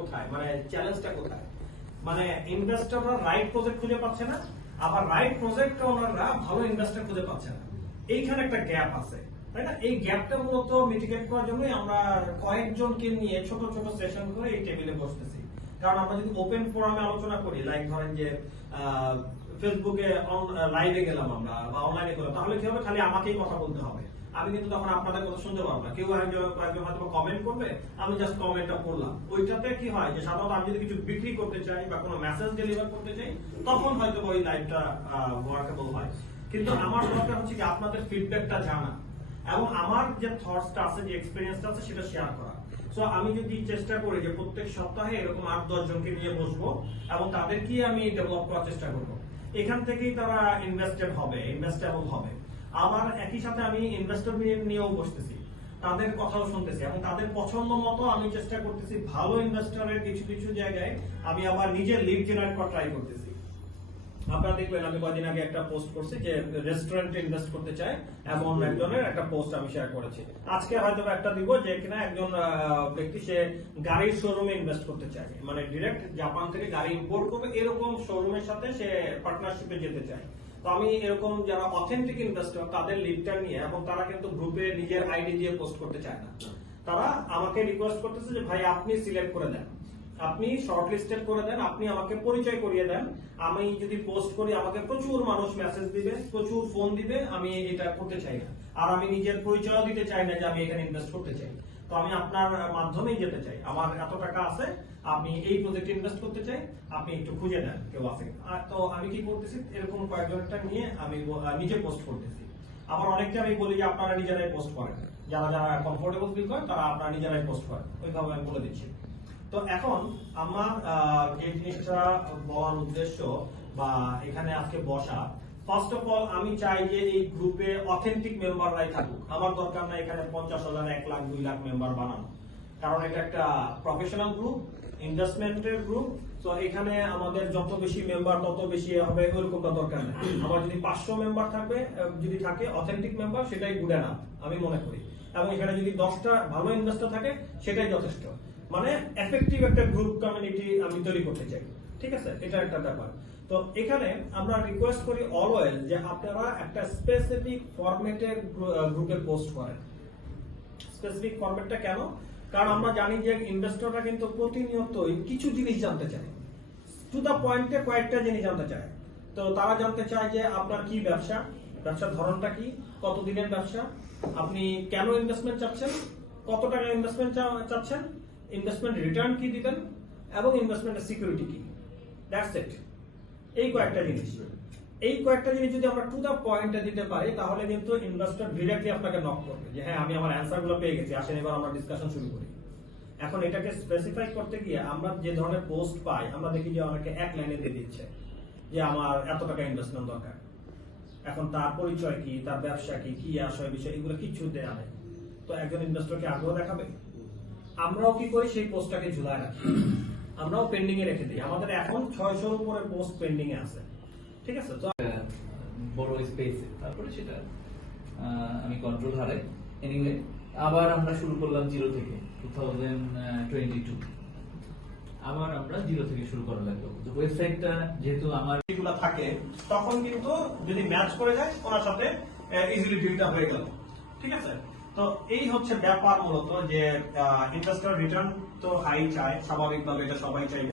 কোথায়, মানে চ্যালেঞ্জটা কোথায়? মানে ইনভেস্টররা রাইট প্রজেক্ট খুঁজে পাচ্ছে না, আবার রাইট প্রজেক্ট ওনাররা ভালো ইনভেস্টর খুঁজে পাচ্ছে না। এইখানে একটা গ্যাপ আছে, তাই না? এই গ্যাপটা মূলত মিটিগেট করার জন্য আমরা কয়েকজনকে নিয়ে ছোট ছোট সেশন করে এই টেবিলে বসতেছি। কারণ আমরা যদি ওপেন ফোরামে আলোচনা করি, লাইক ধরেন যে ফেসবুকে লাইভে গেলাম আমরা বা অনলাইনে গেলাম, তাহলে কি হবে? খালি আমাকেই কথা বলতে হবে। আমি কিন্তু তখন আপনাদের কথা শুনতে পারবো না। কেউ একজন হয়তো কমেন্ট করবে, আমি জাস্ট কমেন্টটা পড়লাম। ওইটাতে কি হয় যে সাধারণত আমি যদি কিছু বিক্রি করতে চাই বা কোনো মেসেজ ডেলিভার করতে চাই, তখন হয়তো ওই লাইভটা ওয়ার্কেবল হয়। কিন্তু আমার দরকার হচ্ছে কি আপনাদের ফিডব্যাকটা জানা এবং আমার যে থটসটা আছে, যে এক্সপেরিয়েন্সটা আছে, সেটা শেয়ার করা। সো আমি যদি চেষ্টা করি যে প্রত্যেক সপ্তাহে এরকম 8-10 জনকে নিয়ে বসবো এবং তাদেরকে আমি ডেভেলপ করার চেষ্টা করবো, এখান থেকেই তারা ইনভেস্টেবল হবে। আবার একই সাথে আমি ইনভেস্টর নিয়েও বসতেছি, তাদের কথাও শুনতেছি এবং তাদের পছন্দ মতো আমি চেষ্টা করতেছি ভালো ইনভেস্টরের কিছু কিছু জায়গায় আমি আবার নিজের লিড জেনারেট করা ট্রাই করতেছি। আপনারা দেখবেন আমি কয়েকদিন আগে একটা পোস্ট করছি যে রেস্টুরেন্টে ইনভেস্ট করতে চাই, এমন একজনের একটা পোস্ট আমি শেয়ার করেছি। আজকে হয়তো একটা দিব যে কিনা একজন ব্যক্তি সে গাড়ির শোরুমে ইনভেস্ট করতে চায়, মানে ডিরেক্ট জাপান থেকে গাড়ি ইম্পোর্ট করবে এরকম শোরুমের সাথে সে পার্টনারশিপে যেতে চায়। তো আমি এরকম যারা অথেন্টিক ইনভেস্টর তাদের লিডটা নিয়ে, এবং তারা কিন্তু গ্রুপে নিজের আইডি দিয়ে পোস্ট করতে চায় না, তারা আমাকে রিকোয়েস্ট করতেছে যে ভাই আপনি সিলেক্ট করে দেন, আপনি শর্ট লিস্টেড করে দেন, আপনি আমাকে পরিচয় করিয়ে দেন। আমি যদি পোস্ট করি আমাকে প্রচুর মানুষ মেসেজ দিবে, প্রচুর ফোন দিবে, আমি এটা করতে চাই না। আর আমি নিজের পরিচয় দিতে চাই না যে আমি এখানে ইনভেস্ট করতে চাই। তো আমি আপনার মাধ্যমেই যেতে চাই, আমার এত টাকা আছে, আমি এই প্রজেক্টে ইনভেস্ট করতে চাই, আপনি একটু খুঁজে দেন কেউ আছে। তো আমি কি করতেছি, এরকম কয়েকজনটা নিয়ে আমি নিজে পোস্ট করতেছি। আবার অনেকটা আমি বলি যে আপনারা নিজেরাই পোস্ট করেন, যারা যারা কমফোর্টেবল ফিল করেন তারা আপনারা নিজেরাই পোস্ট করেন, ওইভাবে আমি বলে দিচ্ছি। তো এখন আমার যে জিনিসটা বলার উদ্দেশ্য বা এখানে আজকে বসা, ফার্স্ট অফ অল আমি চাই যে এই গ্রুপে অথেন্টিক মেম্বাররাই থাকুক। আমার দরকার না এখানে 50,000, 1 লাখ, 2 লাখ মেম্বার বানানো, কারণ এটা একটা প্রফেশনাল গ্রুপ, ইনভেস্টমেন্টের গ্রুপ। তো এখানে আমাদের যত বেশি মেম্বার তত বেশি হবে ওরকমটা দরকার নেই। আমার যদি 500 মেম্বার থাকবে, যদি থাকে অথেন্টিক মেম্বার, সেটাই গুড এনাফ আমি মনে করি। এবং এখানে যদি 10টা ভালো ইনভেস্টর থাকে সেটাই যথেষ্ট। মানে এফেক্টিভ একটা গ্রুপ কমিউনিটি আমি তৈরি করতে চাই, ঠিক আছে? এটা একটা ব্যাপার। তো এখানে আমরা রিকোয়েস্ট করি অলওয়েজ যে আপনারা একটা স্পেসিফিক ফরম্যাটে গ্রুপে পোস্ট করেন। স্পেসিফিক ফরম্যাটটা কেন? কারণ আমরা জানি যে ইনভেস্টররা কিন্তু প্রতিনিয়তই কিছু জিনিস জানতে চায়, টু দা পয়েন্টে কয়েকটা জিনিস জানতে চায়। তো তারা জানতে চায় যে আপনার কি ব্যবসা, ব্যবসার ধরনটা কি, কতদিনের ব্যবসা, আপনি কেন ইনভেস্টমেন্ট চাচ্ছেন, কত টাকা ইনভেস্টমেন্ট চাচ্ছেন, ইনভেস্টমেন্ট রিটার্ন কি দিবেন, এবং ইনভেস্টমেন্টের সিকিউরিটি কি। That's it. এই কয়েকটা জিনিস যদি আমরা টু দা পয়েন্টে দিতে পারি, তাহলে কিন্তু ইনভেস্টর ডিরেক্টলি আপনাকে নক করবে যে হ্যাঁ আমি আমার অ্যান্সারগুলো পেয়ে গেছি, আসেন এবার আমরা ডিসকাশন শুরু করি। এখন এটাকে স্পেসিফাই করতে গিয়ে আমরা যে ধরনের পোস্ট পাই, আমরা দেখি যে অনেকে এক লাইনে দিয়ে দিচ্ছে যে আমার এত টাকা ইনভেস্টমেন্ট দরকার। এখন তার পরিচয় কি, তার ব্যবসা কি, কি আসয় বিষয়, এগুলো কিচ্ছু দেয়া নেই। তো একজন ইনভেস্টরকে আগ্রহ দেখাবে? আমরাও কি করি, সেই পোস্টটাকে ঝুলায় রাখি, আমরাও পেন্ডিং এ রেখে দিই। আমাদের এখন 600-র উপরে পোস্ট পেন্ডিং এ আছে, ঠিক আছে? তো বড় স্পেসে তারপরে সেটা আমি কন্ট্রোল হারাই। এনিওয়ে আবার আমরা শুরু করলাম জিরো থেকে 2022। আবার আমরা জিরো থেকে শুরু করা লাগলো। তো ওয়েবসাইটটা যেহেতু আমার এগুলা থাকে, তখন কিন্তু যদি ম্যাচ করে যায় ওনার সাথে ইজিলি ডিলটা হয়ে গেল, ঠিক আছে? তো এই হচ্ছে ব্যাপার মূলত, যে ইনভেস্টর রিটার্ন তো হাই চায়, স্বাভাবিকভাবে এটা সবাই চাইবে।